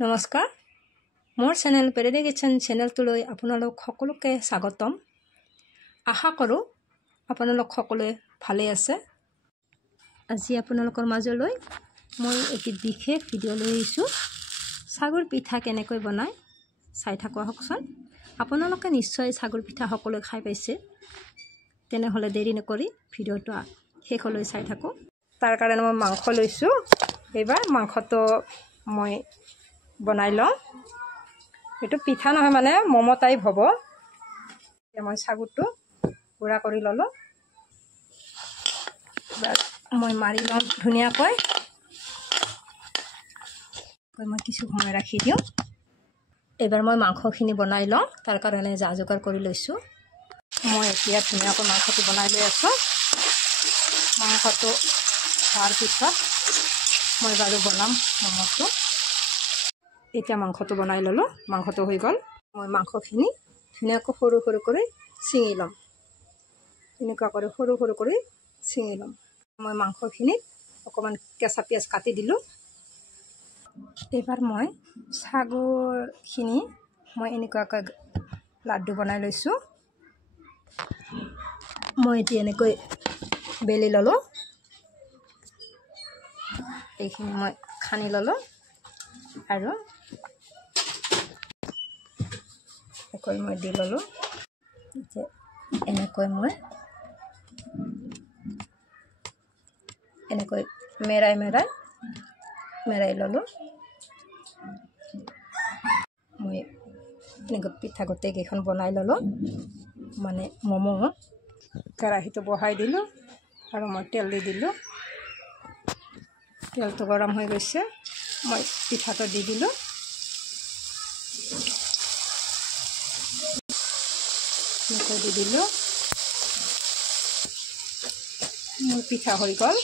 নমস্কাৰ মোৰ channel পেৰেডি kitchen চেনেলটোলৈ আপোনালোক সকলোকে স্বাগতম আশা কৰোঁ আপোনালোক সকলোৱে ভালে আছে আজি আপোনালোকৰ মাজলৈ মই এটি বিশেষ ভিডিঅ' লৈ আহিছোঁ ছাগৰ পিঠা কেনেকৈ বনায় চাই থাকক হকচোন আপোনালোকে নিশ্চয় ছাগৰ পিঠা সকলোৱে খাই পাইছে তেনেহ'লে দেৰি নকৰি ভিডিঅ'টো শেষলৈ চাই থাকক তাৰ কাৰণে মই মাংস লৈছোঁ এইবাৰ মাংসটো মই বনাই লওঁ এটো পিঠা নহয় মানে মমো টাইপ হ'ব মই ছাগৰটো গুড়া কৰি ললো মই মাৰি লওঁ ধুনীয়াকৈ মই কিছু সময় ৰাখি দিওঁ এবাৰ মই মাংসখিনি বনাই লওঁ তাৰ কাৰণে যা যোগাৰ কৰি লৈছোঁ মই এতিয়া ধুনীয়াকৈ মাংসটো বনাই লৈ আছোঁ মাংসটো তাৰ পিছত মই বাৰু বনাম মমোটো এতিয়া মাংসটো বনাই ললো মাংসটো হৈ গ'ল মই মাংসখিনি ধুনীয়াকৈ সৰু সৰু কৰি ছিঙি ল'ম এনেকুৱা কৰি সৰু সৰু কৰি ছিঙি ল'ম মই মাংসখিনি অকণমান কেঁচা পিঁয়াজ কাটি দিলোঁ এইবাৰ মই ছাগৰখিনি মই এনেকুৱাকৈ লাড্ডু বনাই লৈছোঁ মই এতিয়া এনেকৈ বেলি ল'লোঁ এইখিনি মই খানি ল'লোঁ আৰু মই দি ল'লোঁ এনেকৈ মই এনেকৈ মেৰাই ল'লোঁ মই এনেকৈ পিঠা গোটেইকেইখন বনাই ল'লোঁ মানে মমো কেৰাহীটো বহাই দিলোঁ আৰু মই তেল দি দিলোঁ তেলটো গৰম হৈ গৈছে মই পিঠাটো দি দিলোঁ এনেকৈ দি দিলোঁ মোৰ পিঠা হৈ গ'ল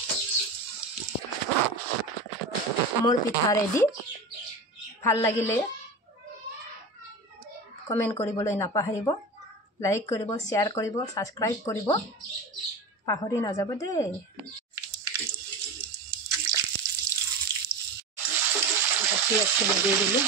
মোৰ পিঠা ৰেডি ভাল লাগিলে কমেণ্ট কৰিবলৈ নাপাহৰিব লাইক কৰিব শ্বেয়াৰ কৰিব ছাবস্ক্ৰাইব কৰিব পাহৰি নাযাব দেই পিঁয়াজখিনি দি দিলোঁ